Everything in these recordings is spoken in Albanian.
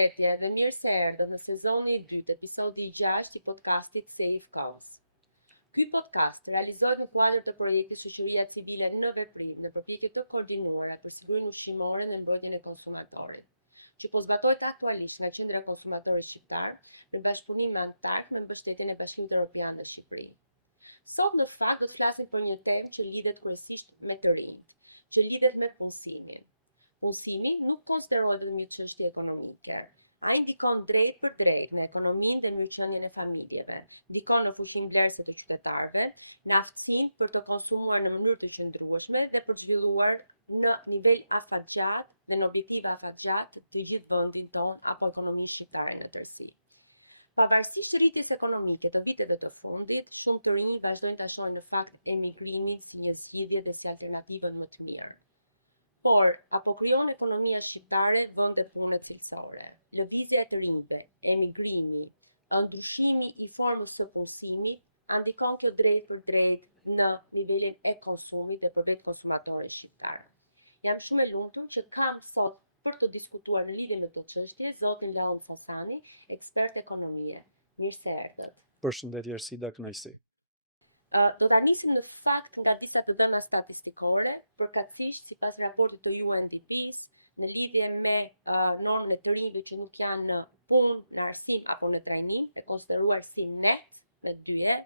Përshëndetje dhe mirë se erdhët në sezoni i dytë, episodi i 6 i podcastit Safe Calls. Ky podcast realizohet në kuadër të projektit Shoqëria Civile në Veprim në përpjekje të koordinuara për sigurinë ushqimore dhe mbrojtjen e konsumatorit, që po zbatohet aktualisht nga Qendra e Konsumatorit Shqiptar në bashkëpunim me Antark me mbështetjen e Bashkimit Evropian në Shqipëri. Sot në fakt do të flasim për një temë që lidhet kryesisht me të rinjt, që lidhet me punësimin. Punësimi nuk konsiderohet vetëm një çështje ekonomike. Ai ndikon drejt për drejt në ekonominë dhe mirëqendjen e familjeve, ndikon në fuqinë blerëse të qytetarëve, në aftësinë për të konsumuar në mënyrë të qëndrueshme dhe për të zhvilluar në nivel afatgjat dhe në objektive afatgjat të gjithë vendin ton apo ekonominë shqiptare në tërësi. Pavarësisht rritjes ekonomike të viteve të fundit, shumë të rinj vazhdojnë ta shohin në fakt emigrimin si një zgjidhje dhe si alternativën më të mirë. Por, apo krijon ekonomia shqiptare vende pune cilësore? Lëvizja e të rinjve, emigrimi, ndryshimi i formës së punësimit, ndikon kjo drejt për drejt në nivelin e konsumit dhe për vetë konsumatorin shqiptar. Jam shumë e lumtur që kam sot për të diskutuar në lidhje me këtë çështje zotin Leon Sasani, ekspert ekonomie. Mirë se erdhët. Përshëndetje Ersida, kënaqësi. Do ta nisim në fakt nga disa të dhëna statistikore, përkatësisht sipas raportit të UNDP-s në lidhje me normën e të rinjve që nuk janë në punë, në arsim apo në trajnim, e konsideruar si net me 2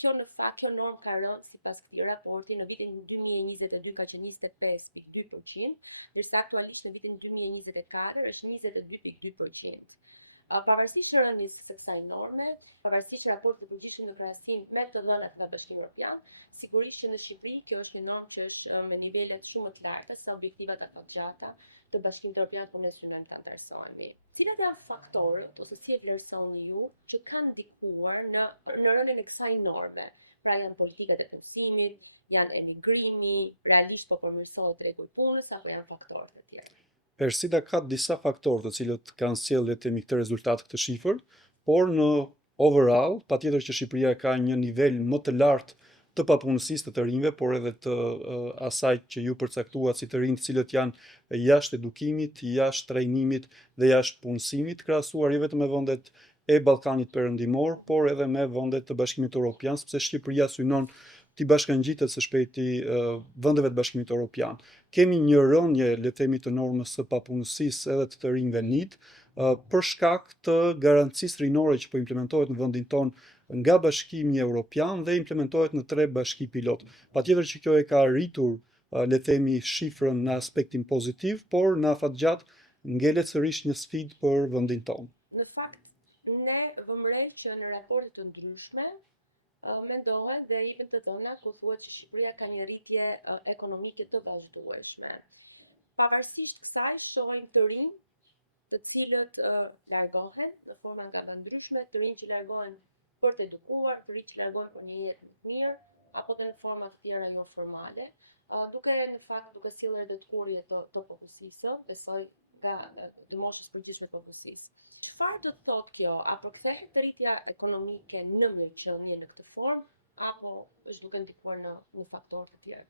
Kjo normë ka rënë sipas këtij raporti në vitin 2022 ka qenë 25.2%, ndërsa aktualisht në vitin 2024 është 22.2%. Pavarësisht rënies së kësaj norme, pavarësisht raportit të përgjithshëm në krahasim me të dhënat nga Bashkimi Evropian, sigurisht që në Shqipëri kjo është një normë që është me nivelet shumë më të larta se objektivat afatgjata të Bashkimit Evropian kur ne synojmë të antarësohemi. Cilat janë faktorët ose si e vlerësoni ju që kanë ndikuar në rënien e kësaj norme? Pra janë politikat e punësimit, janë emigrimi, realisht po përmirësohet rregull i punës apo janë faktorë të tjerë? Ersida ka disa faktorë të cilët kanë sjellë këtë rezultat këtë shifër, por në overall, patjetër që Shqipëria ka një nivel më të lartë të papunësisë të rinjve, por edhe të asaj që ju përcaktuat si të rinj të cilët janë jashtë edukimit, jashtë trajnimit dhe jashtë punësimit, krahasuar jo vetëm me vendet e Ballkanit Perëndimor, por edhe me vendet të Bashkimit Evropian, sepse Shqipëria synon t'i bashkangjitet së shpejti vendeve të Bashkimit Evropian. Kemi një rënje, le të themi, të normës së papunësisë edhe të rinjve NEET, për shkak të garancisë rinore që po implementohet në vendin ton nga Bashkimi Evropian dhe implementohet në 3 bashki pilot. Patjetër që kjo e ka rritur, le të themi, shifrën në aspektin pozitiv, por në afatgjat ngelet sërish një sfidë për vendin ton. Në fakt, ne vëmë re që në raporte të ndryshme mendohen dhe jepen të dhëna ku thuhet që Shqipëria ka një rritje ekonomike të vazhdueshme. Pavarësisht kësaj, shohim të rinj të cilët largohen në forma nga ndryshme, të rinj që largohen për të edukuar, të rinj që largohen për një jetë më të mirë, apo dhe në forma të tjera jo formale, duke sjellë edhe të kurrje të popullsisë, besoj nga të moshës përgjithshme të popullsisë. Çfarë do të thotë kjo? A përkthehet rritja ekonomike në mirëqenie në këtë formë, apo është duke ndikuar në faktorë të tjerë?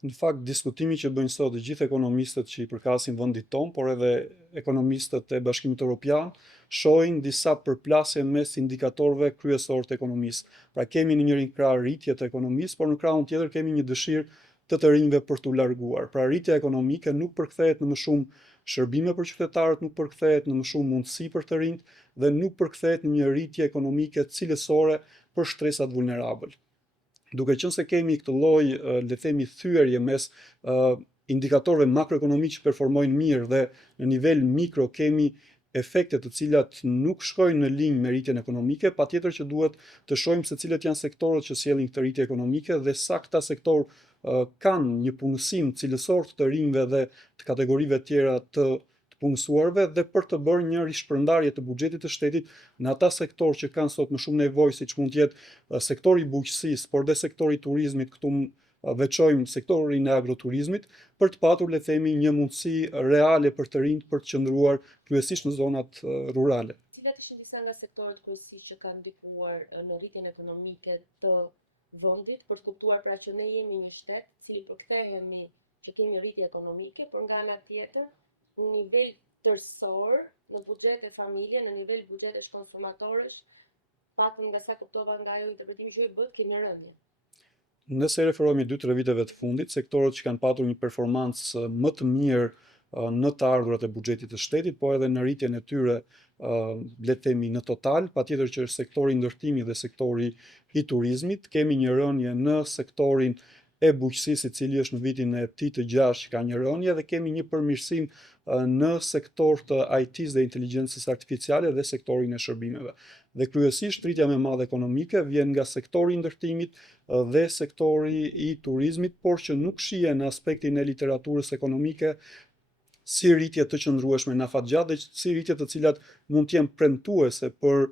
Në fakt, diskutimi që bëjnë sot të gjithë ekonomistët që i përkasin vendit ton, por edhe ekonomistët e Bashkimit Evropian, shohin disa përplasje mes indikatorëve kryesor të ekonomisë. Pra kemi në njërin krah rritje të ekonomisë, por në krahun tjetër kemi një dëshirë të rinjve për t'u larguar. Pra rritja ekonomike nuk përkthehet në më shumë shërbime për qytetarët, nuk përkthehet në më shumë mundësi për të rinjt dhe nuk përkthehet në një rritje ekonomike cilësore për shtresat vulnerabël. Duke qenë se kemi këtë lloj, le të themi, thyerje mes indikatorëve makroekonomik që performojnë mirë dhe në nivel mikro kemi efekte të cilat nuk shkojnë në linjë me rritjen ekonomike, patjetër që duhet të shohim se cilët janë sektorët që sjellin këtë rritje ekonomike dhe sa këta sektor kanë një punësim cilësor të rinjve dhe të kategorive tjera të punësuarve dhe për të bërë një rishpërndarje të buxhetit të shtetit në ata sektor që kanë sot më shumë nevojë, siç mund të jetë sektori i bujqësisë, por dhe sektori i turizmit, këtu veçojmë sektorin e agroturizmit, për të patur, le të themi, një mundësi reale për të rinjt për të qëndruar kryesisht në zonat rurale. Cilat ishin disa nga sektorët kryesisht që kanë ndikuar në rritjen ekonomike të vendit, për të kuptuar pra që ne jemi një shtet, cili përkthehemi që kemi rritje ekonomike, por nga ana tjetër, në nivel tërësor në buxhet e familje, në nivel buxhetesh konsumatorësh, paktën nga sa kuptova nga ajo interpretimi që ju bët, kemi rënje. Nëse referohemi 2-3 viteve të fundit, sektorët që kanë patur një performancë më të mirë në të ardhurat e buxhetit të shtetit, po edhe në rritjen e tyre, le të themi në total, patjetër që është sektori i ndërtimit dhe sektori i turizmit, kemi një rënje në sektorin e bujqësisë, i cili është në vitin e tij të 6 që ka një rënje, dhe kemi një përmirësim në sektor të IT-s dhe inteligjencës artificiale dhe sektorin e shërbimeve. Dhe kryesisht rritja më e madhe ekonomike vjen nga sektori i ndërtimit dhe sektori i turizmit, por që nuk shihen në aspektin e literaturës ekonomike si rritje të qëndrueshme në afatgjatë dhe si rritje të cilat mund të jenë premtuese për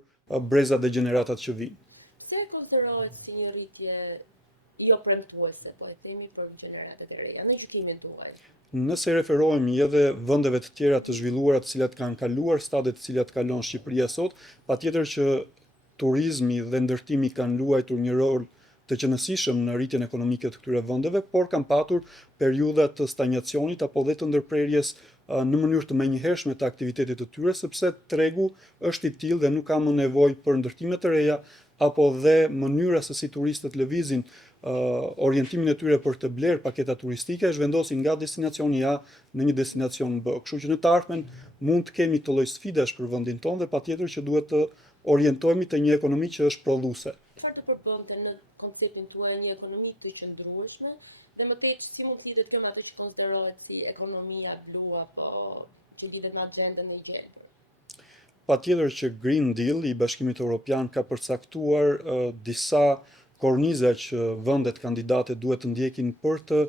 brezat dhe gjeneratat që vijnë. Pse konsiderohet si një rritje jo premtuese, po e themi për gjeneratat e reja, në gjykimin tuaj? Nëse referohemi edhe vendeve të tjera të zhvilluara të cilat kanë kaluar stadiet të cilat kalon Shqipëria sot, patjetër që turizmi dhe ndërtimi kanë luajtur një rol të qëndrueshëm në rritjen ekonomike të këtyre vendeve, por kanë patur periudha të stagnacionit apo dhe të ndërprerjes në mënyrë të menjëhershme të aktivitetit të tyre, sepse tregu është i tillë dhe nuk ka më nevojë për ndërtime të reja apo dhe mënyra se si turistët lëvizin orientimin e tyre për të blerë paketa turistike, zhvendosin nga destinacioni A në një destinacion B. Kështu që në të ardhmen mund të kemi të lloj sfidash për vendin tonë dhe patjetër që duhet të orientohemi te një ekonomi që është prodhuese. Çfarë do përbënte në konceptin tuaj një ekonomi të qëndrueshme dhe më tej si mund të lidhet kjo me atë që konsiderohet si ekonomia blu apo që lidhet me agjendën e gjelbër? Patjetër që Green Deal i Bashkimit Evropian ka përcaktuar disa korniza që vendet kandidate duhet të ndjekin për të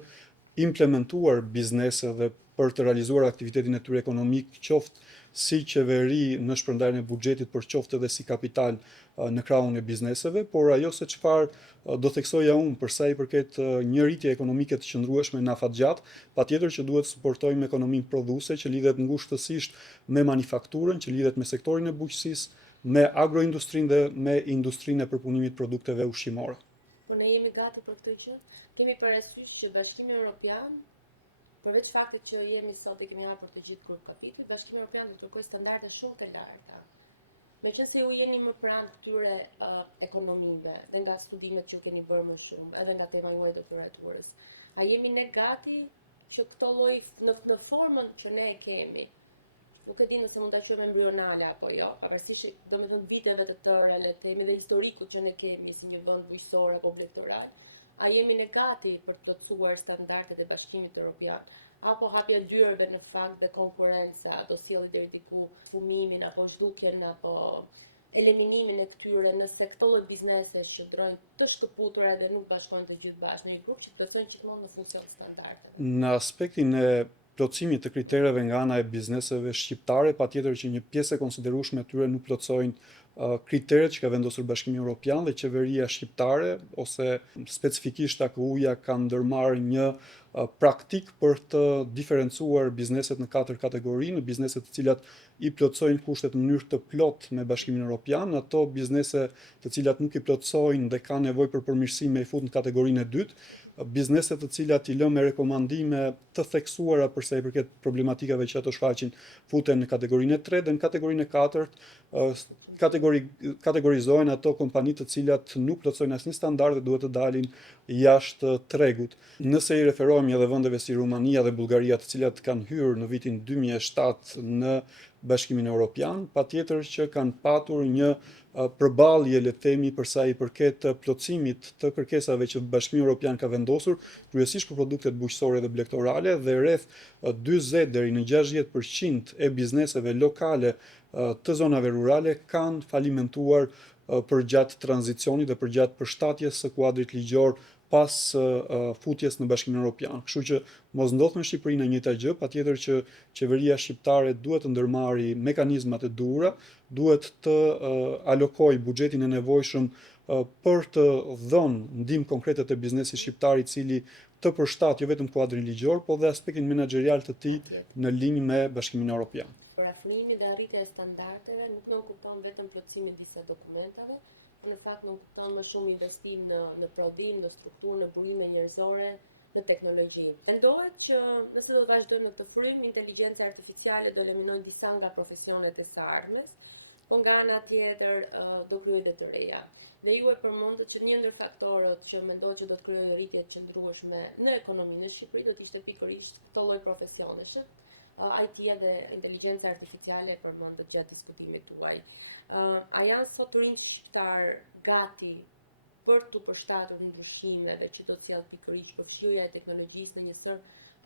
implementuar biznese dhe për të realizuar aktivitetin e tyre ekonomik, qoftë si qeveri në shpërndarjen e buxhetit, për qoftë edhe si kapital në krahun e bizneseve, por ajo se çfarë do theksoja unë për sa i përket një rritje ekonomike të qëndrueshme në afatgjatë, patjetër që duhet të suportojmë ekonominë prodhuese që lidhet ngushtësisht me manufakturën, që lidhet me sektorin e bujqësisë, me agroindustrinë dhe me industrinë e përpunimit produkteve ushqimore. Po ne jemi gati për këtë gjë? Kemi parasysh që Bashkimi Evropian, përveç faktit që jemi sot dhe kemi hapur të gjithë grup kapitujt, Bashkimi Evropian do të kërkojë standarde shumë të larta. Meqense ju jeni më pranë këtyre ekonomive dhe nga studimet që ju keni bërë më shumë, edhe nga tema juaj doktoraturës, a jemi ne gati që këto lloj në formën që ne e kemi, nuk e di nëse mund ta quajmë embrionale apo jo, pavarësisht domethënë viteve të tëra, le të themi, dhe historikut që ne kemi si një vend bujqësor apo blegtoral, a jemi ne gati për të plotësuar standardet e Bashkimit Evropian, apo hapja e dyerve në fakt dhe konkurenca do sjellë deri diku sfumimin apo zhdukjen apo eliminimin e këtyre nëse këto lloj biznesesh që ndrojnë të shkëputura dhe nuk bashkojnë të gjithë bashkë në një grup që të plotësojnë gjithmonë në funksion të standardeve. Në aspektin e plotësimit të kritereve nga ana e bizneseve shqiptare, patjetër që një pjesë e konsiderueshme e tyre nuk plotësojnë kriteret që ka vendosur Bashkimi Evropian dhe qeveria shqiptare ose specifikisht AKU-ja ka ndërmarrë një praktik për të diferencuar bizneset në 4 kategori, në bizneset të cilat i plotësojnë kushtet në mënyrë të plotë me Bashkimin Evropian, ato biznese të cilat nuk i plotësojnë dhe kanë nevojë për përmirësime i fut në kategorinë e dytë, bizneset të cilat i lëmë rekomandime të theksuara për sa i përket problematikave që ato shfaqin futen në kategorinë e tretë dhe në kategorinë e katërt kategorizohen ato kompani të cilat nuk plotësojnë asnjë standard dhe duhet të dalin jashtë tregut. Nëse i referohemi edhe vendeve si Rumania dhe Bullgaria, të cilat kanë hyrë në vitin 2007 në Bashkimin Evropian, patjetër që kanë patur një përballje, le të themi, për sa i përket plotësimit të kërkesave që Bashkimi Evropian ka vendosur, kryesisht për produktet bujqësore dhe blegtorale, dhe rreth 40 deri në 60% e bizneseve lokale të zonave rurale kanë falimentuar përgjatë tranzicionit dhe përgjatë përshtatjes së kuadrit ligjor pas futjes në Bashkimin Evropian. Kështu që mos ndodh në Shqipëri në njëjta gjë, patjetër që qeveria shqiptare duhet të ndërmarrë mekanizmat e duhura, duhet të alokojë buxhetin e nevojshëm për të dhënë ndihmë konkrete te biznesi shqiptar i cili të përshtat jo vetëm kuadrin ligjor, por dhe aspektin menaxherial të tij në linjë me Bashkimin Evropian. Parafrimi dhe arritja e standardeve nuk nënkupton vetëm plotësimin e disa dokumentave, por në fakt nënkupton më shumë investim në prodhim, në strukturë, në burime njerëzore, në teknologji. Mendohet që nëse do të vazhdojmë në këtë frym, inteligjenca artificiale do eliminojë disa nga profesionet e së ardhmes, po nga ana tjetër do krijojë dhe të reja. Dhe ju e përmendët që një ndër faktorët që mendohet që do të krijojë rritje të qëndrueshme në ekonominë në Shqipëri do të ishte pikërisht këto lloj profesionesh. IT-ja dhe inteligjenca artificiale e përmendët gjatë diskutimit tuaj. A janë sot të rinjt shqiptar gati për të përshtatur ndryshimeve që do të sjellë pikërisht përfshirja e teknologjisë në një sër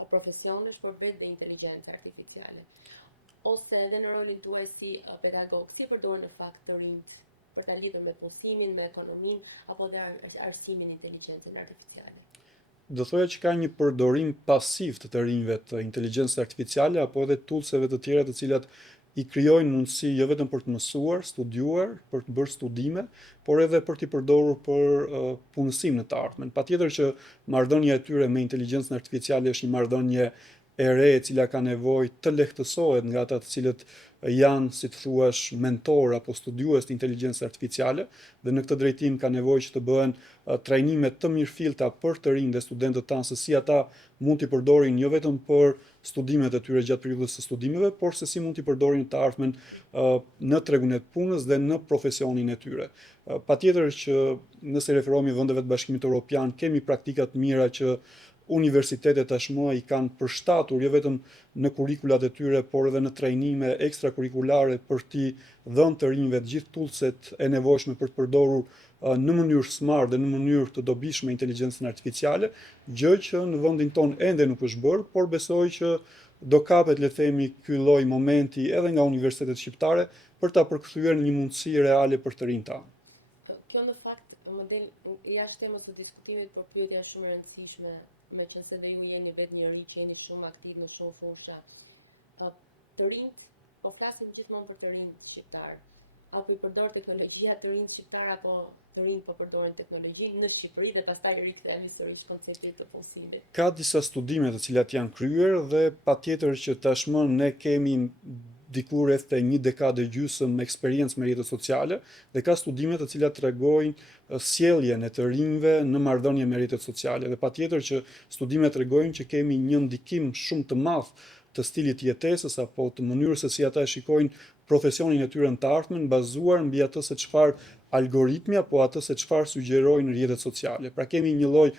profesionesh, por vetë dhe inteligjenca artificiale? Ose edhe në rolin tuaj si pedagog, si e përdorin në fakt të rinjt për ta lidhur me punësimin, me ekonominë apo dhe arsimin inteligjencën artificiale? Do thoya që ka një përdorim pasiv të rinjve të inteligjencës artificiale apo edhe toolseve të tjera të cilat i krijojnë mundësi jo vetëm për të mësuar, studiuar, për të bërë studime, por edhe për t'i përdorur për punësim në të ardhmen. Patjetër që marrëdhënia e tyre me inteligjencën artificiale është një marrëdhënie e re e cila ka nevojë të lehtësohet nga ata të cilët janë, si të thuash, mentor apo studiues të inteligjencës artificiale dhe në këtë drejtim ka nevojë që të bëhen trajnime të mirëfillta për të rinj dhe studentët tanë se si ata mund t'i përdorin jo vetëm për studimet e tyre gjatë periudhës së studimeve, por se si mund t'i përdorin të ardhmen në tregun e punës dhe në profesionin e tyre. Patjetër që nëse referohemi vendeve të Bashkimit Evropian, kemi praktika të mira që universitetet tashmë i kanë përshtatur jo vetëm në kurrikulat e tyre, por edhe në trajnime ekstrakurrikulare për t'i dhënë të rinjve të gjithë toolset e nevojshme për të përdorur në mënyrë smart dhe në mënyrë të dobishme inteligjencën artificiale, gjë që në vendin ton ende nuk është bërë, por besoj që do kapet, le të themi, ky lloj momenti edhe nga universitetet shqiptare për ta përkthyer në një mundësi reale për të rinjt tanë. Kjo në fakt më del jashtë temës së diskutimit, por pyetja shumë e rëndësishme, meqense dhe ju jeni vetë një ri që jeni shumë aktiv në shumë fusha. Të rinjt, po flasim gjithmonë për të rinjt shqiptar, apo i përdor teknologjia të rinjt shqiptar apo të rinjt po përdorin teknologjinë në Shqipëri dhe pastaj rikthehemi sërish konceptit të punësimit. Ka disa studime të cilat janë kryer dhe patjetër që tashmë ne kemi diku rreth të një dekadë gjysmë eksperiencë me rrjetet sociale dhe ka studime të cilat tregojnë sjelljen e të rinjve në marrëdhënie me rrjetet sociale dhe patjetër që studimet tregojnë që kemi një ndikim shumë të madh të stilit jetesës apo të mënyrës se si ata shikojnë profesionin e tyre në të ardhmen bazuar mbi atë se çfarë algoritmi apo atë se çfarë sugjerojnë rrjetet sociale. Pra kemi një lloj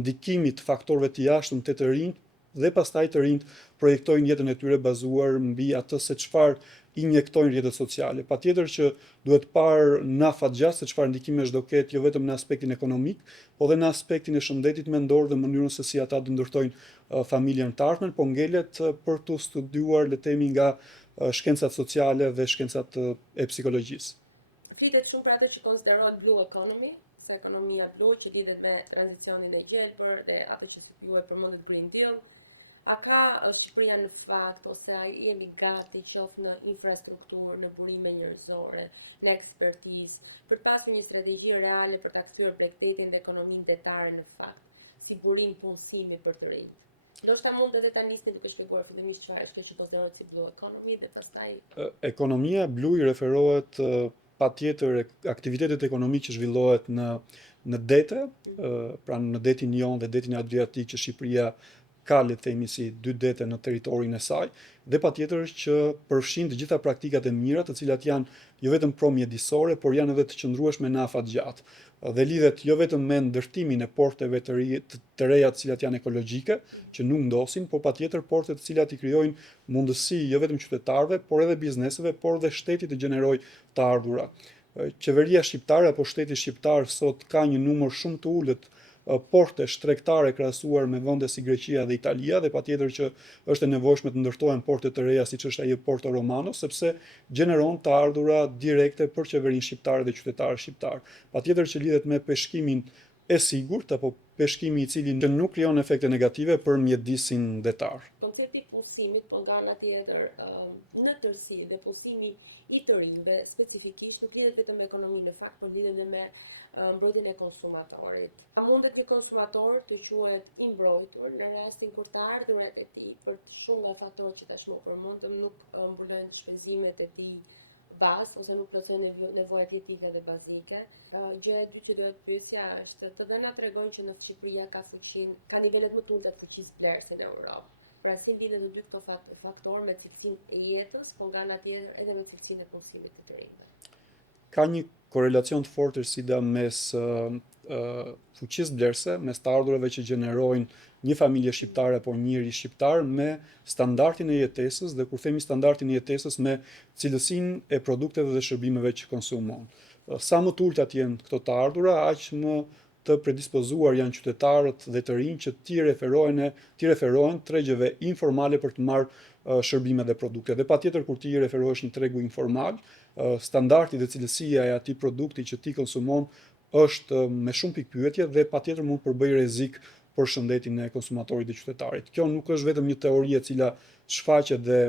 ndikimi të faktorëve të jashtëm te të rinjt dhe pastaj të rinjt projektojnë jetën e tyre bazuar mbi atë se çfarë injektojnë rrjetet sociale. Patjetër që duhet parë në afatgjatë se çfarë ndikimesh do ketë jo vetëm në aspektin ekonomik, po edhe në aspektin e shëndetit mendor dhe mënyrën se si ata do ndërtojnë familjen të ardhmen, po ngelet për të studiuar le të themi nga shkencat sociale dhe shkencat e psikologjisë. Flitet shumë për atë që konsiderohet blue economy, se ekonomia blu që lidhet me tranzicionin e gjelbër dhe atë që ju e përmendet Green Deal. A ka Shqipëria në fakt ose a jemi gati qoftë në infrastrukturë, në burime njerëzore, në ekspertizë, për të pasur një strategji reale për ta kthyer bregdetin dhe ekonominë detare në fakt, si burim punësimi për të rinjt? Ndoshta mund edhe ta nisni duke shpjeguar fillimisht çfarë është kjo që konsiderohet si blue economy dhe pastaj Ekonomia blu i referohet patjetër aktivitetet ekonomike që zhvillohet në dete, pra në detin Jon dhe detin Adriatik që Shqipëria ka le të themi si dy dete në territorin e saj, dhe patjetër që përfshin të gjitha praktikat e mira të cilat janë jo vetëm promjedisore, por janë edhe të qëndrueshme në afatgjatë. Dhe lidhet jo vetëm me ndërtimin e porteve të reja të cilat janë ekologjike, që nuk ndosin, por patjetër porte të cilat i krijojnë mundësi jo vetëm qytetarëve, por edhe bizneseve, por edhe shtetit të gjenerojë të ardhura. Qeveria shqiptare apo shteti shqiptar sot ka një numër shumë të ulët portesh tregtare krahasuar me vende si Greqia dhe Italia dhe patjetër që është e nevojshme të ndërtohen porte të reja siç është ai Porto Romano sepse gjeneron të ardhura direkte për qeverinë shqiptare dhe qytetarët shqiptar. Patjetër që lidhet me peshkimin e sigurt apo peshkimi i cili nuk krijon efekte negative për mjedisin detar. Koncepti i punësimit, po nga ana tjetër, në tërësi dhe punësimi i të rinjve specifikisht nuk lidhet vetëm me ekonominë në fakt, por lidhet edhe me mbrojtjen e konsumatorit. A mundet një konsumator të quhet i mbrojtur në rastin kur të ardhurat e tij për shumë nga faktorët që tashmë përmendëm nuk mbulojnë shpenzimet e tij bazë ose nuk plotësojnë nevojat jetike dhe bazike. Gjëja e dytë që doja të pyesja është të dhënat tregojnë që në Shqipëria ka nivelet më të ulta të fuqisë blerëse në Europë. Pra si lidhen të dy këto faktorë me cilësinë e jetës, po nga ana tjetër edhe me cilësinë e punësimit të rinjve? Ka një korelacion të fortë sida mes fuqisë blerëse, mes të ardhurave që gjenerojnë një familje shqiptare apo njëri shqiptar me standardin e jetesës dhe kur themi standardin e jetesës me cilësinë e produkteve dhe shërbimeve që konsumon. Sa më të ultat janë këto të ardhura, aq më të predispozuar janë qytetarët dhe të rinj që ti referohen tregjeve informale për të marrë shërbime dhe produkte. Dhe patjetër kur ti referohesh një tregu informal, standardi dhe cilësia e atij produkti që ti konsumon është me shumë pikë pyetje dhe patjetër mund përbëj rrezik për shëndetin e konsumatorit dhe qytetarit. Kjo nuk është vetëm një teori e cila shfaqet dhe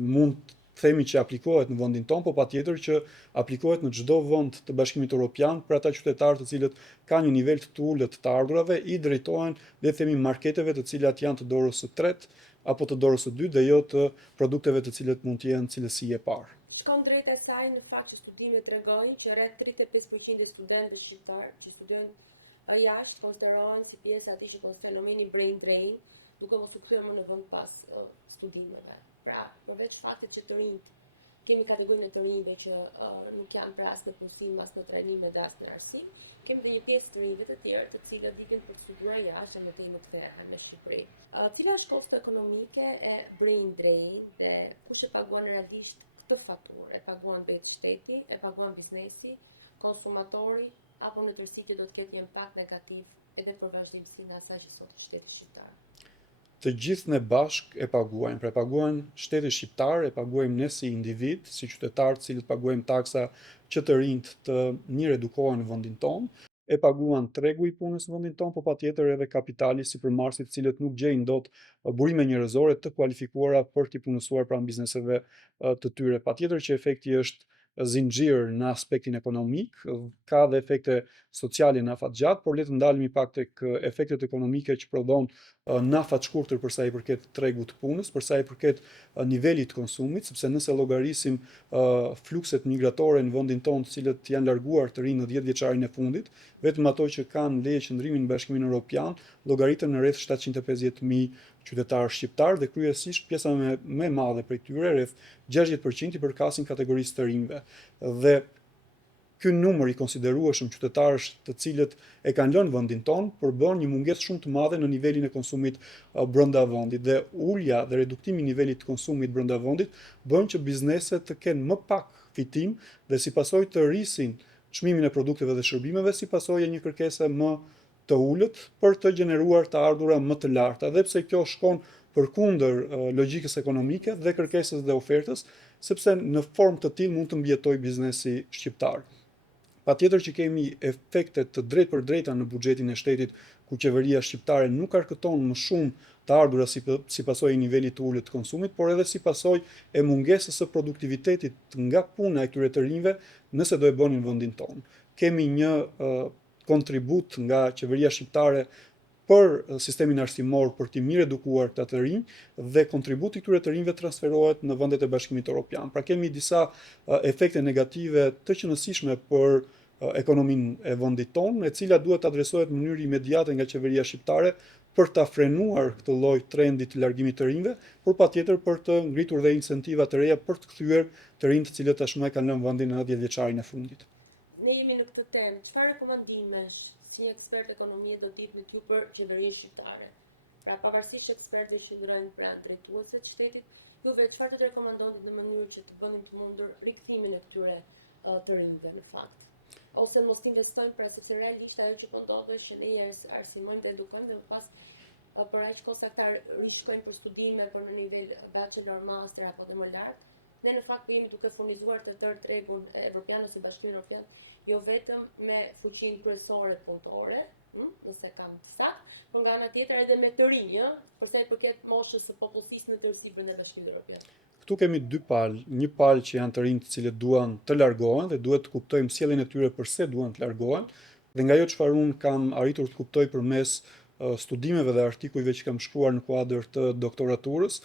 mund themi që aplikohet në vendin tonë, po patjetër që aplikohet në çdo vend të Bashkimit Evropian për ata qytetarë të cilët kanë një nivel të ulët të ardhurave, i drejtohen le të themi marketeve të cilat janë të dorës së tretë apo të dorës së dytë dhe jo të produkteve të cilët mund të jenë cilësi e parë. Shkon drejt asaj në fakt që studimet tregojnë që rreth 35% e studentëve shqiptar që studiojnë jashtë konsiderohen si pjesë e atij që fenomeni brain drain, duke mos u kthyer më në vend pas studimeve. Pra, përveç faktit që të rinjt kemi kategorinë e të rinjve që nuk janë pra as në punësim, as në trajnim dhe as në arsim, kemi dhe një pjesë të rinjve të tjerë të cilët ikin për të studiuar jashtë dhe mëtej nuk kthehen në Shqipëri. Cila është kosto ekonomike e brain drain dhe kush e paguan realisht këtë faturë? E paguan vetë shteti, e paguan biznesi, konsumatori, apo në tërësi që do të ketë një impakt negativ edhe për vazhdimsinë e asaj që sot është shteti shqiptar? Të gjithë ne bashk e paguajmë, pra e paguajnë shteti shqiptar, e paguajmë ne si individ, si qytetarë, cilët paguajmë taksa që të rinjt të mirë edukohen në vendin tonë, e paguan tregu i punës në vendin tonë, po patjetër edhe kapitali sipërmarrësit, cilët nuk gjejnë dot burime njerëzore të kualifikuara për të punësuar pranë bizneseve të tyre. Patjetër që efekti është zinxhir në aspektin ekonomik, ka dhe efekte sociale në afat gjatë, por le të ndalemi pak tek efektet ekonomike që prodhon në afat shkurtër për sa i përket tregut të punës, për sa i përket nivelit të konsumit, sepse nëse llogarisim flukset migratore në vendin tonë, të cilët janë larguar të rinë në 10 vjeçarin e fundit, vetëm ato që kanë leje qëndrimin në Bashkimin Evropian llogaritën në rreth 750.000 qytetarë shqiptar dhe kryesisht pjesa më e madhe prej tyre, rreth 60% i përkasin kategorisë të rinjve. Dhe ky numër i konsiderueshëm qytetarësh të cilët e kanë lënë vendin tonë përbën një mungesë shumë të madhe në nivelin e konsumit brenda vendit dhe ulja dhe reduktimi i nivelit të konsumit brenda vendit bën që bizneset të kenë më pak fitim dhe si pasojë të rrisin çmimin e produkteve dhe shërbimeve, si pasojë një kërkese më të ulët për të gjeneruar të ardhura më të larta, dhe pse kjo shkon përkundër logjikës ekonomike dhe kërkesës dhe ofertës, sepse në formë të tillë mund të mbijetojë biznesi shqiptar. Patjetër që kemi efekte të drejtpërdrejta në buxhetin e shtetit, ku qeveria shqiptare nuk argëton më shumë të ardhura si pasojë e nivelit të ulët të konsumit, por edhe si pasojë e mungesës së produktivitetit nga puna e këtyre të rinjve nëse do e bënin vendin tonë. Kemi një kontribut nga qeveria shqiptare për sistemin arsimor për të mirë edukuar këta të rinj dhe kontributi këtyre të rinjve transferohet në vendet e Bashkimit Evropian. Pra kemi disa efekte negative të qëndrueshme për ekonominë e vendit tonë, e cila duhet të adresohet në mënyrë imediate nga qeveria shqiptare për ta frenuar këtë lloj trendi të largimit të rinjve, por patjetër për të ngritur dhe incentiva të reja për të kthyer të rinjt të cilët tashmë kanë lënë vendin në 10 vjeçarin e fundit. Ne jemi në këtë temë, çfarë rekomandimesh si një ekspert ekonomie do të jepni ju për qeverinë shqiptare? Pra pavarësisht ekspertëve që ndrojnë pranë drejtuesve të shtetit, juve çfarë do të rekomandonit në mënyrë që të bënim të mundur rikthimin e këtyre të rinjve në fakt? Ose mos të investojmë pra sepse realisht ajo që po ndodh është që ne i arsimojmë dhe edukojmë dhe më pas për aq kohë saktar rishkojmë për studime për në nivel bachelor, master apo dhe më lart. Ne në fakt po jemi duke furnizuar të tërë tregun evropian ose Bashkimin Evropian, jo vetëm me fuqinë kryesore punëtore, nëse kam sakt, por nga ana tjetër edhe me të rinj, për sa i përket moshës së popullsisë në tërësi brenda Bashkimit Evropian. Këtu kemi dy palë, një palë që janë të rinj të cilët duan të largohen dhe duhet të kuptojmë sjelljen e tyre pse duan të largohen, dhe nga ajo çfarë unë kam arritur të kuptoj përmes studimeve dhe artikujve që kam shkruar në kuadër të doktoraturës,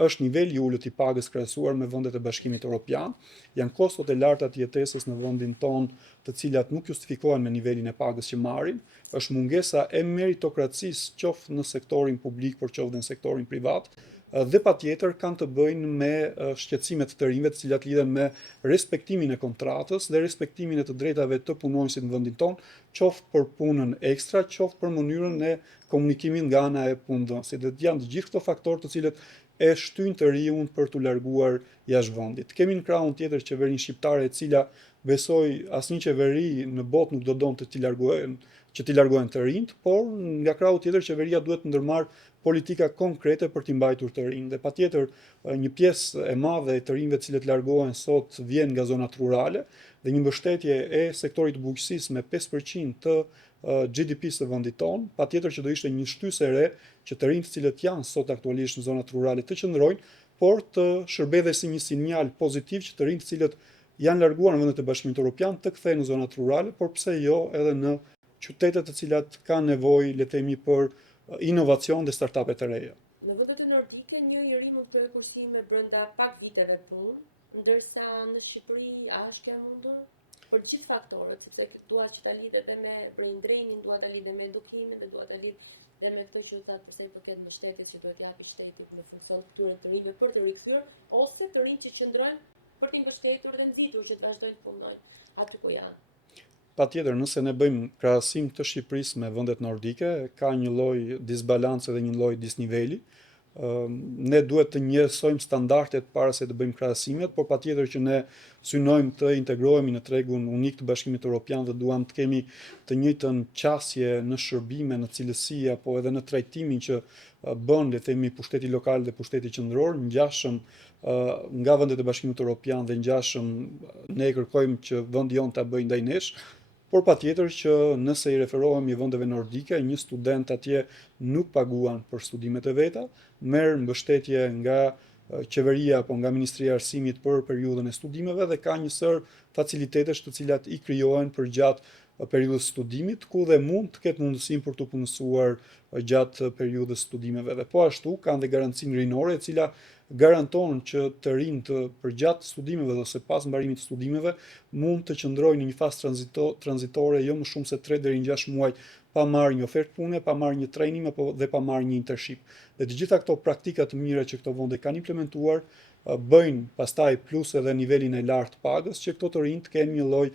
është niveli i ulët i pagës krahasuar me vendet e Bashkimit Evropian, janë kostot e larta të jetesës në vendin tonë, të cilat nuk justifikohen me nivelin e pagës që marrim, është mungesa e meritokracisë qoftë në sektorin publik por qoftë në sektorin privat, dhe patjetër kanë të bëjnë me shqetësimet të rinjve të cilat lidhen me respektimin e kontratës dhe respektimin e të drejtave të punonjësit në vendin tonë, qoftë për punën ekstra, qoftë për mënyrën e komunikimit nga ana e punëdhënësit. Dhe janë të gjithë këto faktorë të cilët e shtyjnë të riun për t'u larguar jashtë vendit. Kemi në krahun tjetër qeverinë shqiptare e cila besoj asnjë qeveri në botë nuk do donte që t'i largohen të rinjt, por nga krahu tjetër qeveria duhet të ndërmarrë politika konkrete për t'i mbajtur të rinj. Dhe patjetër një pjesë e madhe e të rinjve të cilët largohen sot vjen nga zonat rurale dhe një mbështetje e sektorit të bujqësisë me 5% të GDP-së të vendit tonë, patjetër që do ishte një shtysë e re që të rinjt të cilët janë sot aktualisht në zonat rurale të qëndrojnë, por të shërbejë dhe si një sinjal pozitiv që të rinjt të cilët janë larguar në vendet e Bashkimit Evropian të kthehen në zonat rurale, por pse jo edhe në qytetet të cilat kanë nevojë, le të themi, për inovacion dhe startupe të reja. Në vendet e nordike, një i ri mund të krojë kursime brenda pak viteve punë, ndërsa në Shqipëri a është kjo e mundur? Për gjithë faktorët, sepse dua që ta lidh edhe me brain draining, dua ta lidh edhe me edukimin dhe dua ta lidh edhe me këtë që u thatë për sa i përket mbështetjes që duhet japi shteti në funksion të këtyre të rinjve për të rikthyer ose të rinj që qëndrojnë për t'i mbështetur dhe nxitur që të vazhdojnë të punojnë aty ku janë. Patjetër, nëse ne bëjmë krahasim të Shqipërisë me vendet nordike, ka një lloj disbalance dhe një lloj disniveli. Ne duhet të njësojmë standardet para se të bëjmë krahasimet, por patjetër që ne synojmë të integrohemi në tregun unik të Bashkimit Evropian dhe duam të kemi të njëjtën qasje në shërbime, në cilësi apo edhe në trajtimin që bën, le të themi, pushteti lokal dhe pushteti qendror, ngjashëm nga vendet e Bashkimit Evropian dhe ngjashëm ne kërkojmë që vendi jon ta bëjë ndaj nesh. Por patjetër që nëse i referohemi vendeve nordike, një student atje nuk paguan për studimet e veta, merr mbështetje nga qeveria apo nga Ministria e Arsimit për periudhën e studimeve dhe ka një sër facilitetesh të cilat i krijohen për gjatë periudhës studimit, ku dhe mund të ketë mundësinë për të punësuar gjatë periudhës studimeve. Dhe po ashtu kanë dhe garancinë rinore, e cila garanton që të rinjt përgjatë studimeve ose pas mbarimit të studimeve mund të qëndrojnë në një fazë tranzitore jo më shumë se 3 deri në 6 muaj pa marrë një ofertë pune, pa marrë një training apo dhe pa marrë një internship. Dhe të gjitha këto praktika të mira që këto vende kanë implementuar bëjnë pastaj plus edhe nivelin e lartë të pagës që këto të rinj të kenë një lloj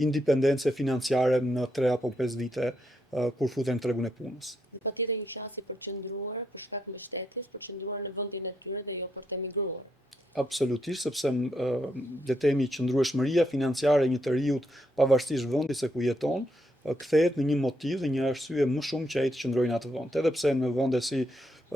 independence financiare në 3 apo 5 vite kur futen në tregun e punës. Dhe patjetër një qasje për qëndruar për shkak të mbështetjes, për qëndruar në vendin e tyre dhe jo për të emigruar. Absolutisht, sepse le të themi qëndrueshmëria financiare e një të riut pavarësisht vendit se ku jeton, kthehet në një motiv dhe një arsye më shumë që ai të qëndrojë në atë vend. Edhe pse në vende si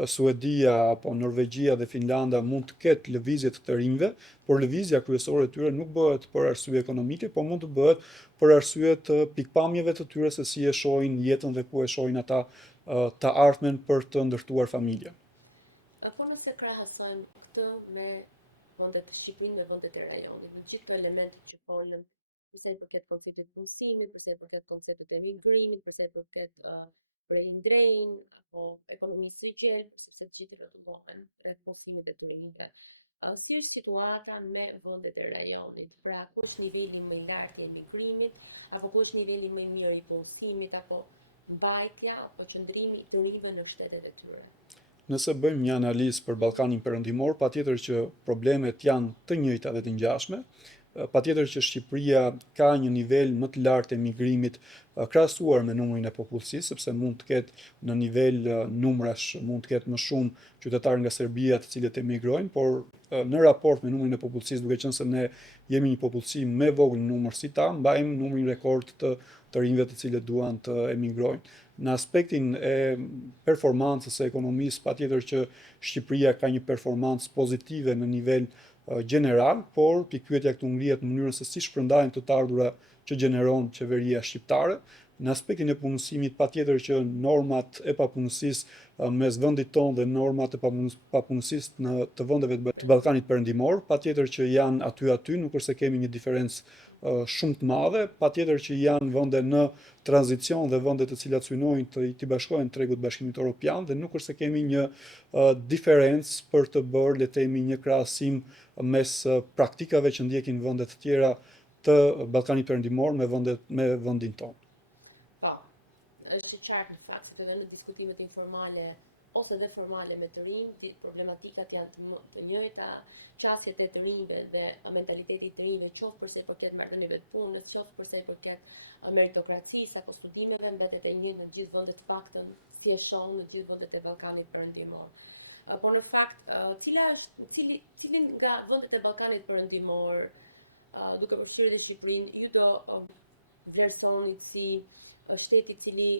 Suedia apo Norvegjia dhe Finlanda mund të ketë lëvizje të rinjve, por lëvizja kryesore e tyre nuk bëhet për arsye ekonomike, por mund të bëhet për arsye të pikpamjeve të tyre se si e shohin jetën dhe ku e shohin ata të ardhmen për të ndërtuar familje. Po nëse krahasojmë këtë me vendet e Shqipërinë me vendet e rajonit, në gjithë këto elementet që folëm, për sa i përket konceptit punësimit, për sa i përket konceptit të emigrimit, për sa i përket brain drain apo ekonomisë së gjelbër, sepse të gjithë rrotullohen rreth punësimit të rinjve. Si është situata me vendet e rajonit? Pra, ku është niveli më i lartë i emigrimit, apo ku është niveli më i mirë i punësimit, apo mbajtja apo qëndrimi të rinjve në shtetet e tyre? Nëse bëjmë një analizë për Ballkanin Perëndimor, patjetër që problemet janë të njëjta dhe të ngjashme. Patjetër që Shqipëria ka një nivel më të lartë emigrimit krahasuar me numrin e popullsisë, sepse mund të ketë në nivel numrash, mund të ketë më shumë qytetarë nga Serbia të cilët emigrojnë, por në raport me numrin e popullsisë, duke qenë se ne jemi një popullsi me vogël në numër si ta, mbajmë numrin rekord të rinjve të cilët duan të emigrojnë. Në aspektin e performancës së ekonomisë, patjetër që Shqipëria ka një performancë pozitive në nivel general, por pikpyetja këtu ngrihet në mënyrën se si shpërndajnë të ardhurat që gjeneron qeveria shqiptare Në aspektin e punësimit, patjetër që normat e papunësisë mes vendit tonë dhe normat e papunësisë në të vendeve të Ballkanit Perëndimor, patjetër që janë aty, nuk është se kemi një diferencë shumë të madhe, patjetër që janë vende në tranzicion dhe vende të cilat synojnë të bashkohen tregut Bashkimit Evropian dhe nuk është se kemi një diferencë për të bërë, le të themi, një krahasim mes praktikave që ndjekin vende të tjera të Ballkanit Perëndimor me vendin tonë. Po, është e qartë në fakt, sepse edhe në diskutimet informale ose dhe formale me të rinj, problematikat janë të njëjta, qasjet e të rinjve dhe mentaliteti i të rinjve, qoftë për sa i përket marrëdhënieve të punës, qoftë për sa i përket meritokracisë apo studimeve, mbetet e njëjtë në të gjithë vendet, të paktën si e shohun në të gjithë vendet e Ballkanit Perëndimor. Por në fakt, cilin nga vendet e Ballkanit Perëndimor, duke përfshirë dhe Shqipërinë, ju do vlerësoni si shteti i cili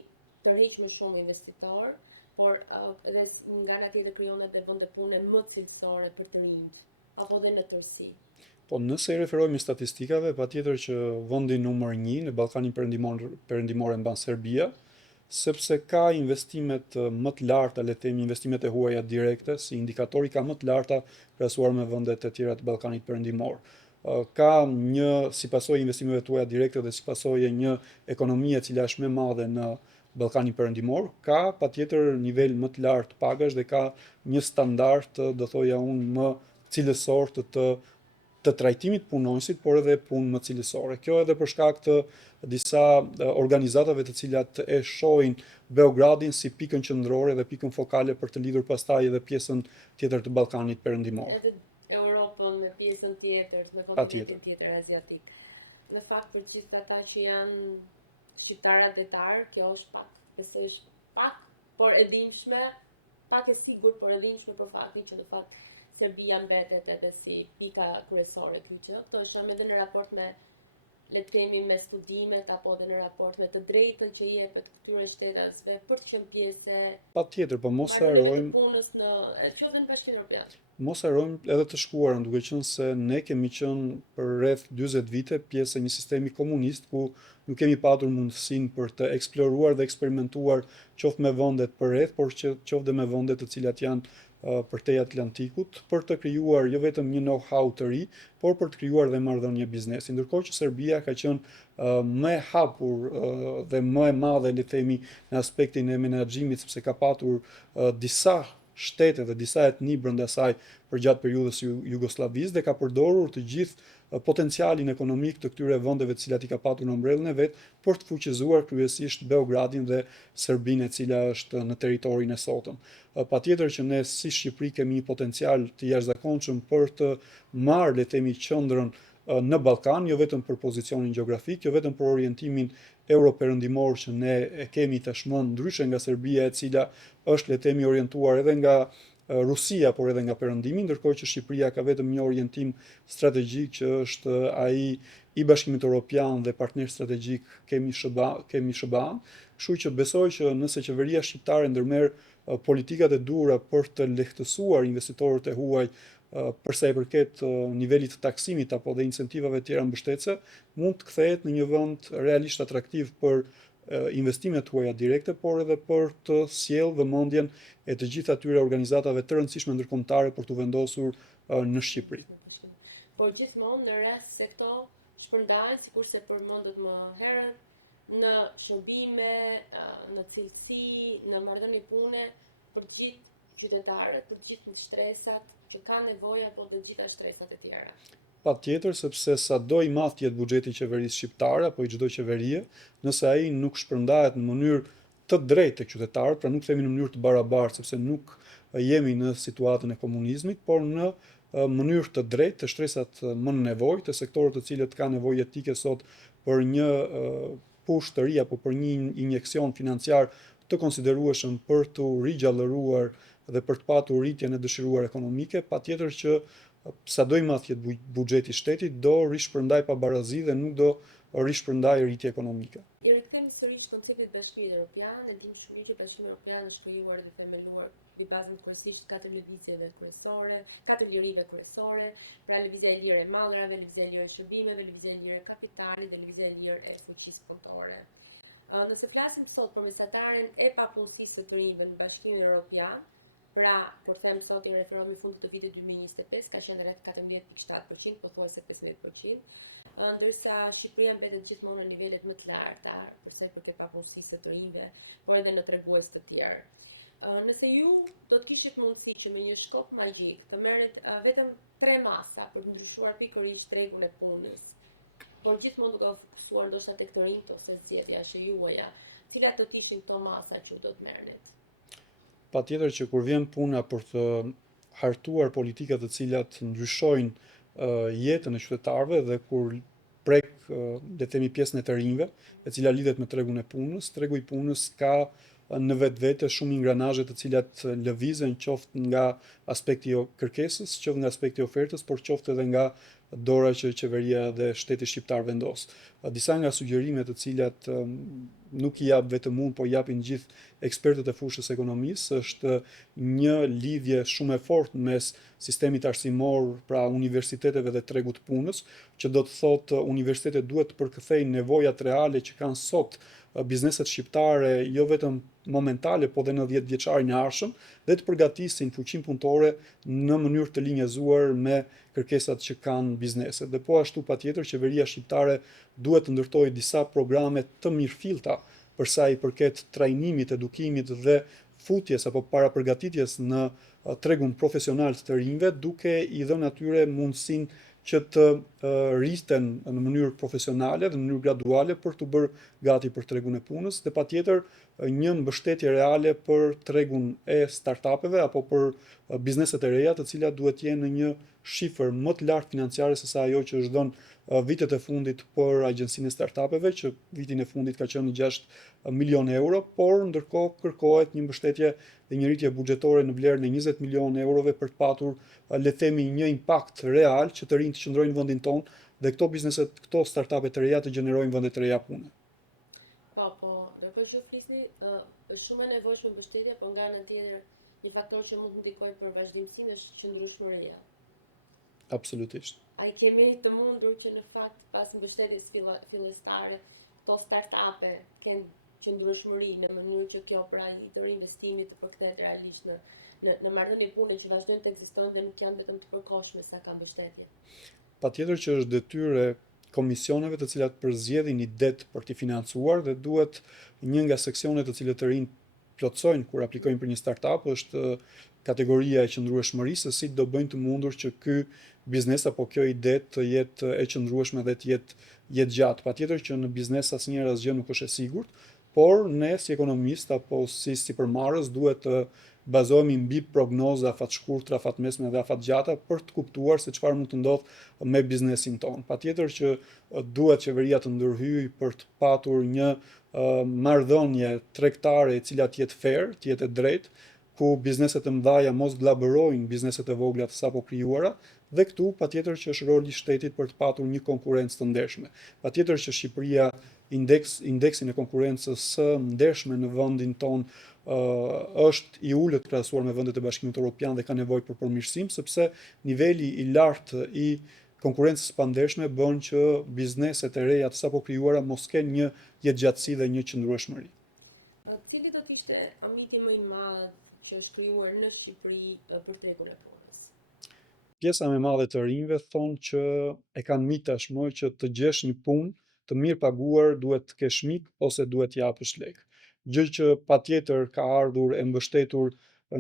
tërheq më shumë investitor, por edhe nga ana tjetër krijon edhe vende pune më cilësore për të rinjt, apo dhe në tërësi. Po nëse i referohemi statistikave, patjetër që vendi numër 1 në Ballkanin Perëndimor e mban Serbia, sepse ka investimet më të larta, le të themi investimet e huaja direkte, si indikatori ka më të larta krahasuar me vendet e tjera të Ballkanit Perëndimor. Ka si pasojë investimeve të huaja direkte dhe si pasojë një ekonomie e cila është më e madhe në Ballkanin Perëndimor, ka patjetër nivel më të lartë pagash dhe ka një standard, do thoja unë, më cilësor të trajtimit punonësit, por edhe punë më cilësore. Kjo edhe për shkak të disa organizatave të cilat e shohin Beogradin si pikën qendrore dhe pikën fokale për të lidhur pastaj edhe pjesën tjetër të Ballkanit Perëndimor. Edhe Europën me pjesën tjetër, me kontinentin tjetër aziatik. Në fakt, për gjithë ata që janë shqiptarët detar, kjo është pak, besoj është pak, por e dhimbshme, pak e sigurt, por e dhimbshme për faktin që në fakt Serbia mbetet edhe si pika kryesore kyçe. Këto e shohim edhe në raport me, le të themi, me studimet apo edhe në raport me të drejtën që i jepet këtyre shtetasve për të qenë pjesë Patjetër, po mos marrëdhënieve të punës në qoftë në Bashkimin Evropian. Mos harrojmë edhe të shkuarën, duke qenë se ne kemi qenë për rreth 40 vite pjesë e një sistemi komunist ku nuk kemi patur mundësinë për të eksploruar dhe eksperimentuar qoftë me vendet përreth, por qoftë dhe me vende të cilat janë përtej Atlantikut, për të krijuar jo vetëm një know-how të ri, por për të krijuar dhe marrëdhënie biznesi. Ndërkohë që Serbia ka qenë më e hapur dhe më e madhe, le të themi, në aspektin e menaxhimit, sepse ka patur disa shtete dhe disa etni brenda saj për gjatë periudhës Jugosllavisë dhe ka përdorur të gjithë potencialin ekonomik të këtyre vendeve të cilat i ka patur në ombrellën e vet për të fuqizuar kryesisht Beogradin dhe Serbinë e cila është në territorin e sotëm. Patjetër që ne si Shqipëri kemi një potencial të jashtëzakonshëm për të marrë, le të themi, qendrën në Ballkan, jo vetëm për pozicionin gjeografik, jo vetëm për orientimin europerëndimor që ne e kemi tashmë, ndryshe nga Serbia e cila është, le të themi, orientuar edhe nga Rusia, por edhe nga perëndimi, ndërkohë që Shqipëria ka vetëm një orientim strategjik që është ai i Bashkimit Evropian dhe partner strategjik kemi SBA, kështu që besoj që nëse qeveria shqiptare ndërmerr politikat e duhura për të lehtësuar investitorët e huaj për sa i përket nivelit të taksimit apo dhe incentivave tjera mbështetëse, mund të kthehet në një vend realisht atraktiv për investimet huaja direkte, por edhe për të sjellë vëmendjen e të gjithë atyre organizatave të rëndësishme ndërkombëtare për të vendosur në Shqipëri. Por gjithmonë në rast se këto shpërndahen, sikurse përmendët më herët, në shërbime, në cilësi, në marrëdhënie pune për të gjithë qytetarët, për të gjithë shtresat që kanë nevojë apo të gjitha shtresat e tjera. Patjetër, sepse sado i madh jetë buxheti i qeverisë shqiptare apo i çdo qeverie, nëse ai nuk shpërndahet në mënyrë të drejtë tek qytetarët, pra nuk themi në mënyrë të barabartë, sepse nuk jemi në situatën e komunizmit, por në mënyrë të drejtë të shtresat më në nevojë, të sektorët të cilët kanë nevojë etike sot për një push të ri apo për një injeksion financiar të konsiderueshëm për të rigjallëruar dhe për të patur rritjen e dëshiruar ekonomike, patjetër që sado i madh jetë buxheti i shtetit do rishpërndaj pabarazi dhe nuk do rishpërndaj rritje ekonomike. I rikthemi sërish konceptit Bashkimit Evropian, e dim shumë mirë që Bashkimi Evropian është krijuar dhe themeluar mbi bazën kryesisht 4 lëvizjeve kryesore, 4 lirive kryesore, pra lëvizja e lirë e mallrave, lëvizja e lirë e shërbimeve, lëvizja e lirë e kapitalit dhe lëvizja e lirë e fuqisë punëtore. Nëse flasim sot për mesataren e papunësisë së të rinjve në Bashkimin Evropian, pra, por them sot i referohemi fundit të vitit 2025, ka qenë rreth 14.7%, pothuajse 15%, ndërsa Shqipëria mbetet gjithmonë në nivelet më të larta për sa i përket papunësisë së të rinjve, por edhe në tregues të tjerë. Nëse ju do të kishit mundësi që me një shkop magjik të merrit vetëm 3 masa për të ndryshuar pikërisht tregun e punës, por gjithmonë duke u fokusuar ndoshta tek të rinjt ose zgjedhja është e juaja, cilat do të ishin këto masa që ju do të merrnit? Patjetër që kur vjen puna për të hartuar politika të cilat ndryshojnë jetën e qytetarëve dhe kur prek le të themi pjesën e të rinjve, e cila lidhet me tregun e punës, tregu i punës ka në vetvete shumë ingranazhe të cilat lëvizen qoftë nga aspekti i kërkesës, qoftë nga aspekti i ofertës, por qoftë edhe nga dora që qeveria dhe shteti shqiptar vendos. Disa nga sugjerimet të cilat nuk i jap vetëm unë, po japin gjithë ekspertët e fushës ekonomisë, është një lidhje shumë e fortë mes sistemit arsimor, pra universiteteve dhe tregut të punës, që do të thotë universitetet duhet të përkëthejnë nevojat reale që kanë sot bizneset shqiptare, jo vetëm momentale, po dhe në 10 vjeçarin e ardhshëm, dhe të përgatisin fuqinë punëtore në mënyrë të linjazuar me kërkesat që kanë bizneset. Dhe po ashtu patjetër qeveria shqiptare duhet të ndërtojë disa programe të mirëfillta për sa i përket trajnimit, edukimit dhe futjes apo parapërgatitjes në tregun profesional të rinjve, duke i dhënë atyre mundësinë që të rriten në mënyrë profesionale dhe në mënyrë graduale për të bërë gati për tregun e punës, dhe patjetër një mbështetje reale për tregun e startupeve apo për bizneset e reja, të cilat duhet jenë në një shifër më të lartë financiare se sa ajo që është dhënë vitet e fundit për agjencinë e startupeve, që vitin e fundit ka qenë 6 milion euro, por ndërkohë kërkohet një mbështetje dhe një rritje buxhetore në vlerën e 20 milion eurove për të patur, le të themi, një impakt real që të rinjt të qëndrojnë në vendin tonë dhe këto bizneset, këto startupet të reja të gjenerojnë vende të reja pune. Po, ndërkohë që ju flisni, është shumë e nevojshme mbështetja, por nga ana tjetër një faktor që mund të ndikojë për vazhdimsinë është qëndrueshmëria. Absolutisht. A i kemi të mundur që në fakt pas mbështetjes fillestare, këto startupe kenë qëndrueshmëri në mënyrë që kjo pra i tërë investimit të përkthehet realisht në marrëdhënie pune që vazhdojnë të ekzistojnë dhe nuk janë vetëm të përkohshme sa ka mbështetje. Patjetër që është detyrë e komisioneve të cilat përzgjedhin idet për t'i financuar dhe duhet një nga seksionet të cilët të rinj plotësojnë kur aplikojnë për një startup është kategoria e qëndrueshmërisë, si do bëjnë të mundur që ky biznes apo kjo ide të jetë e qëndrueshme dhe të jetë gjatë. Patjetër që në biznes asnjëherë asgjë nuk është e sigurt, por ne si ekonomist apo si sipërmarrës duhet të bazohemi mbi prognoza afat shkurtra, afat mesme dhe afat gjata për të kuptuar se çfarë mund të ndodhë me biznesin tonë. Patjetër që duhet qeveria të ndërhyjë për të patur një marrëdhënie tregtare e cila të jetë fair, të jetë e drejtë, ku bizneset e mëdha mos glabërojnë bizneset e vogla të sapo krijuara, dhe këtu patjetër që është roli i shtetit për të patur një konkurrencë të ndershme. Patjetër që Shqipëria indeksin e konkurrencës së ndershme në vendin ton është i ulët krahasuar me vendet e Bashkimit Evropian dhe ka nevojë për përmirësim, sepse niveli i lartë i konkurrencës pa ndershme bën që bizneset e reja të sapo krijuara mos kenë një jetëgjatësi dhe një qëndrueshmëri. Cili do të ishte amiti më i madh që është krijuar në Shqipëri për tregun e punës? Pjesa më e madhe të rinjve thonë që e kanë mit tashmë që të gjesh një punë të mirë paguar duhet të kesh mik ose duhet japësh lek. Gjë që patjetër ka ardhur e mbështetur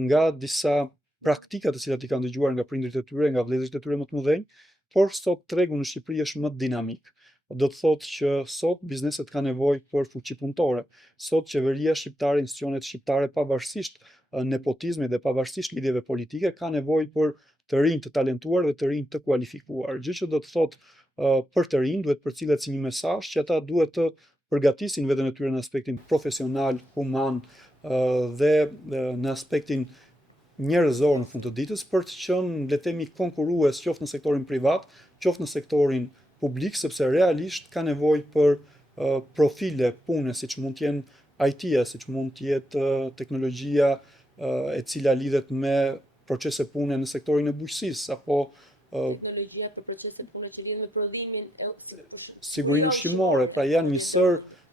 nga disa praktika të cilat i kanë dëgjuar nga prindërit e tyre, nga vëllezërit e tyre më të mëdhenj, por sot tregu në Shqipëri është më dinamik. Do të thotë që sot bizneset kanë nevojë për fuqi punëtore. Sot qeveria shqiptare, institucionet shqiptare, pavarësisht nepotizmit dhe pavarësisht lidhjeve politike, ka nevojë për të rinj të talentuar dhe të rinj të kualifikuar. Gjë që do të thotë për të rinj duhet përcillet si një mesazh që ata duhet të përgatisin veten e tyre në aspektin profesional, human dhe në aspektin njerëzor në fund të ditës për të qenë, le të themi, konkurrues qoftë në sektorin privat, qoftë në sektorin publik, sepse realisht ka nevojë për profile pune siç mund të jenë IT-ja, siç mund të jetë teknologjia e cila lidhet me procese pune në sektorin e bujqësisë apo teknologjia për procese pune që lidhen me prodhimin e sigurinë ushqimore, pra janë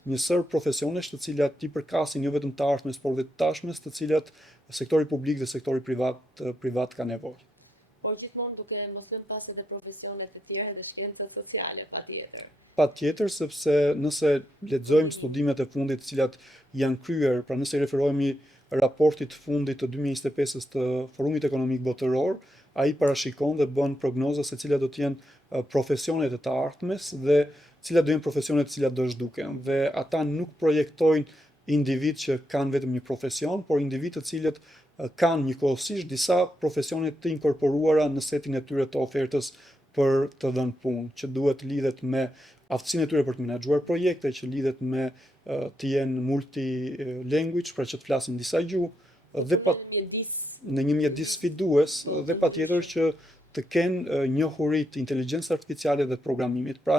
një sër profesionesh të cilat i përkasin jo vetëm të ardhmes, por dhe të tashmes, të cilat sektori publik dhe sektori privat ka nevojë. Por gjithmonë duke mos lënë pas edhe profesionet e tjera dhe shkencat sociale, patjetër. Patjetër, sepse nëse lexojmë Kontinuim. studimet e fundit, të cilat janë kryer, pra nëse referohemi raportit fundit të 2025-s të Forumit Ekonomik Botëror, ai parashikon dhe bën prognoza se cilat do të jenë profesionet e të ardhmes dhe cilat do jenë profesionet të cilat do zhduken. Dhe ata nuk projektojnë individ që kanë vetëm një profesion, por individ të cilët kanë njëkohësisht disa profesione të inkorporuara në setin e tyre të ofertës për të dhënë punë, që duhet lidhet me aftësinë e tyre për të menaxhuar projekte, që lidhet me të jenë multi-language, pra që të flasin disa gjuhë, Të punojnë në një mjedis sfidues, Po, dhe të patjetër ndryshëm. që të kenë njohuri të inteligjencës artificiale dhe të programimit. Pra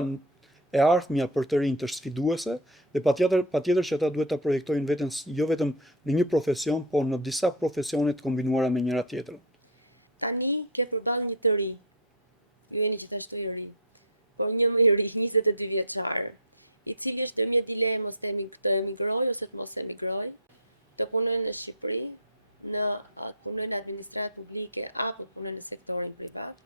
e ardhmja për të rinj është sfiduese dhe patjetër që ata duhet ta projektojnë veten jo vetëm në një profesion, por në disa profesione të kombinuara me njëra tjetrën. Tani ke përballë një të ri. Ju jeni gjithashtu i ri. Por një më i ri, 22 vjeçar, i cili është ndërmjet dilemës të emigroj ose të mos emigroj, të punojnë në Shqipëri, të punojnë në administratë publike apo të punojnë në sektorin privat.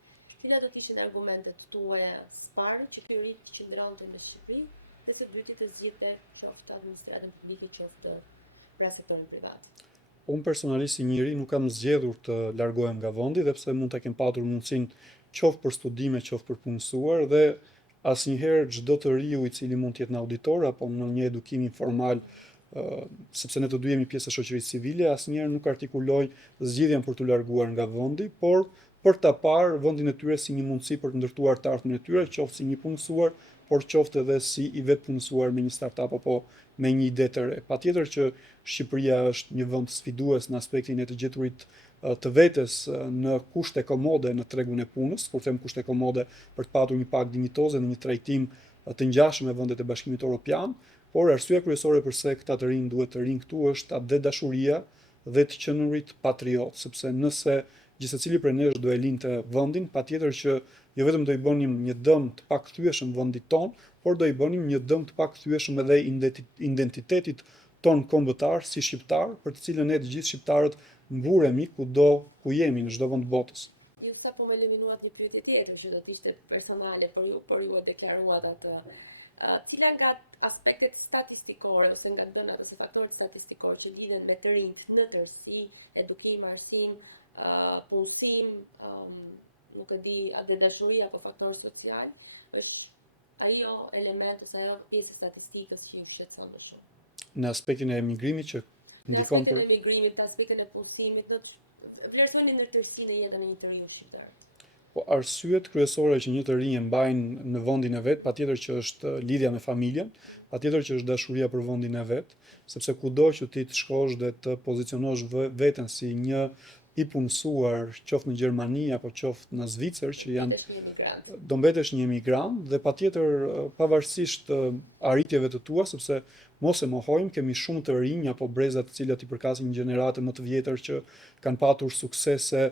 Cilat do të ishin argumentet tuaja spari që ky ri të qëndronte në Shqipëri dhe së dyti të zgjidhte qoftë administratën publike, qoftë pra sektorin privat? Unë personalisht si njëri nuk kam zgjedhur të largohem nga vendi, dhe pse mund të kem patur mundësinë qoftë për studime, qoftë për punësuar, dhe asnjëherë çdo të riu i cili mund të jetë në auditor apo në një edukim informal, sepse ne të dy jemi pjesë e shoqërisë civile, asnjëherë nuk artikuloj zgjidhjen për të larguar nga vendi, por për ta parë vendin e tyre si një mundësi për të ndërtuar të ardhmen e tyre, qoftë si një punësuar, por qoftë edhe si i vetë punësuar me një startup apo me një ide të re. Patjetër që Shqipëria është një vend sfidues në aspektin e të gjeturit të vetes në kushte komode në tregun e punës, kur them kushte komode për të patur një pagë dinjitoze në një trajtim të ngjashëm me vendet e Bashkimit Evropian, por arsyeja kryesore pse këta të rinj duhet të rinë këtu është atë dashuria dhe të qenurit patriot, sepse nëse gjithsecili prej nesh do e linte vendin, patjetër që jo vetëm do i bënim një dëm të pakkthyeshëm vendit ton, por do i bënim një dëm të pakkthyeshëm edhe identitetit ton kombëtar si shqiptar, për të cilën ne të gjithë shqiptarët mburemi kudo ku jemi në çdo vend të botës. Ju sapo më eliminuat një pyetje tjetër që do të ishte personale për ju, por ju e deklaruat atë. Cila nga aspektet statistikore ose nga dhënat ose faktorët statistikor që lidhen me të rinjt në tërësi, edukim, arsim, punësim, nuk e di, dhe dashuri apo faktor social, është ajo element ose ajo pjesë e statistikës që ju shqetëson më shumë? Në aspektin e emigrimit që Në aspektin e emigrimit, në aspektin e punësimit, vlerësoni në tërësi në jetën e një të riu shqiptar. Po arsyet kryesore që një të rinj e mbajnë në vendin e vet, patjetër që është lidhja me familjen, patjetër që është dashuria për vendin e vet, sepse kudo që ti të shkosh dhe të pozicionosh veten si një i punësuar, qoftë në Gjermani apo qoftë në Zvicër, që janë Mbetesh një emigrant. do mbetesh një emigrant dhe patjetër pavarësisht arritjeve të tua, sepse mos e mohojmë, kemi shumë të rinj apo breza të cilat i përkasin një gjenerate më të vjetër që kanë patur suksese,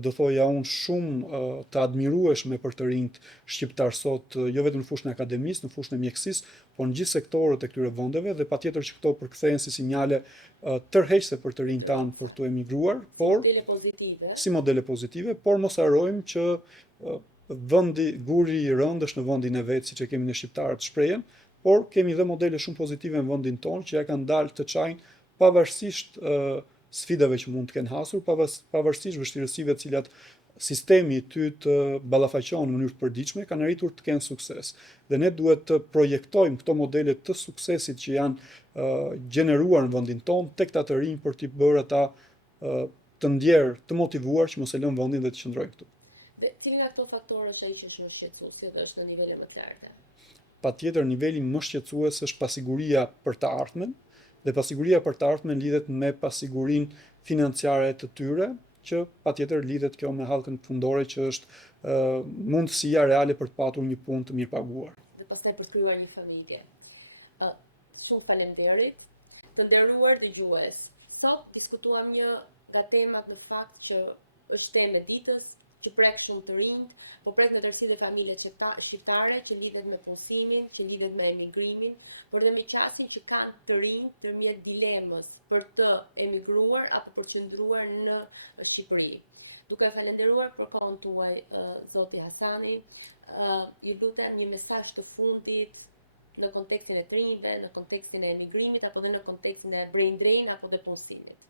do thoja unë, shumë të admirueshme për të rinjt shqiptar sot, jo vetëm në fushën e akademisë, në fushën e mjekësisë, por në gjithë sektorët e këtyre vendeve, dhe patjetër që këto përkthehen si sinjale tërheqëse për të rinjt tanë për të emigruar, Si modele pozitive. si modele pozitive, por mos harrojmë që vendi guri i rënd është në vendin e vet, siç e kemi ne shqiptarët shprehen, por kemi dhe modele shumë pozitive në vendin tonë që ja kanë dalë të çajin pavarësisht sfidave që mund të kenë hasur, pavarësisht vështirësive të cilat sistemi i tyre të ballafaqon në mënyrë të përditshme, kanë arritur të kenë sukses. Dhe ne duhet të projektojmë këto modele të suksesit që janë gjeneruar në vendin tonë tek ata të rinj për t'i bërë ata të ndjerë, të motivuar që mos e lënë vendin dhe të qëndrojnë këtu. Dhe cili nga këto faktorë është ai që është më shqetësuesi dhe është në nivele më të larta? Patjetër niveli më shqetësues është pasiguria për të ardhmen, dhe pasiguria për të ardhmen lidhet me pasigurinë financiare të tyre, që patjetër lidhet kjo me hallkën fundore që është mundësia reale për të patur një punë të mirëpaguar. Dhe pastaj për të krijuar një familje. Shumë faleminderit. Të nderuar dëgjues, sot diskutuam një nga temat në fakt që është temë e ditës, që prek shumë të rinjt, po prek në tërësi dhe familjet shqiptare që lidhet me punësimin, që lidhet me emigrimin, por dhe me qasjen që kanë të rinj tërmjet dilemës për të emigruar apo për qëndruar në Shqipëri. Duke falenderuar për kohën tuaj, zoti Hasani, ju lutem një mesazh të fundit në kontekstin e të rinjve, në kontekstin e emigrimit apo dhe në kontekstin e brain drain apo dhe punësimit.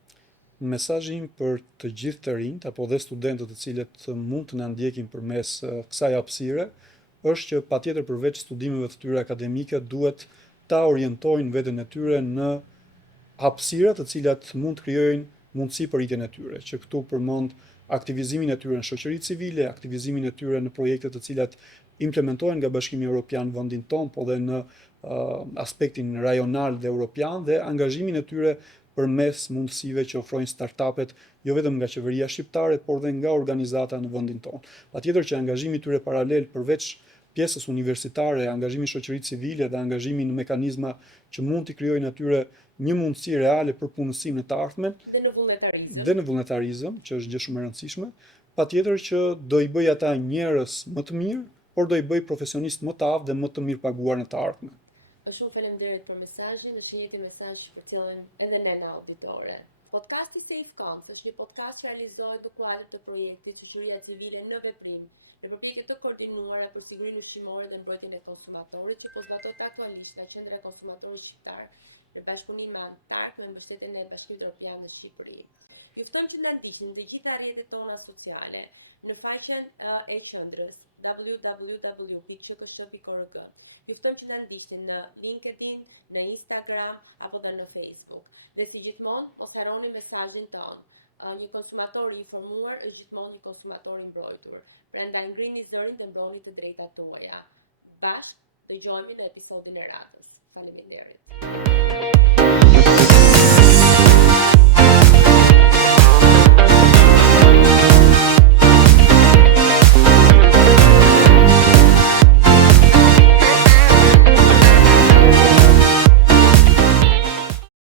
Mesazhi im për të gjithë të rinjt apo dhe studentët të cilët mund të na ndjekin përmes kësaj hapësire është që patjetër përveç studimeve të tyre akademike duhet ta orientojnë veten e tyre në hapësira të cilat mund të krijojnë mundësi për rritjen e tyre, që këtu përmend aktivizimin e tyre në shoqëri civile, aktivizimin e tyre në projekte të cilat implementohen nga Bashkimi Evropian në vendin tonë, po dhe në aspektin rajonal dhe europian dhe angazhimin e tyre përmes mundësive që ofrojnë startupet jo vetëm nga qeveria shqiptare, por dhe nga organizata në vendin tonë. Patjetër që angazhimi i tyre paralel përveç pjesës universitare, angazhimi i shoqërisë civile dhe angazhimi në mekanizma që mund t'i krijojnë atyre një mundësi reale për punësim në të ardhmen Dhe në vullnetarizëm, që është gjë shumë e rëndësishme, patjetër që do i bëj ata njerëz më të mirë, por do i bëj profesionistë më të aftë dhe më të mirë paguar në të ardhmen. Shumë faleminderit për mesazhin, është një njëjti mesazh që përcjellim edhe ne në auditore. Podcasti Safe Counts është një podcast që realizohet në kuadër të projektit Shoqëria Civile në Veprim, në përpjekje të koordinuara për sigurinë ushqimore dhe mbrojtjen e konsumatorit që po zbatohet aktualisht nga Qendra e Konsumatorit Shqiptar në bashkëpunim me Antark me mbështetjen e Bashkimit Evropian në Shqipëri. Ju ftojmë që na ndiqni në të gjitha rrjetet tona sociale, në faqen e qendrës www.qksh.org. Ju ftojmë që na ndiqni në LinkedIn, në Instagram apo dhe në Facebook. Dhe si gjithmonë, mos harroni mesazhin ton. Një konsumator i informuar është gjithmonë një konsumator i mbrojtur. Prandaj ngrini zërin dhe mbroni të drejtat tuaja. Bashkë dëgjohemi në episodin e radhës. Faleminderit.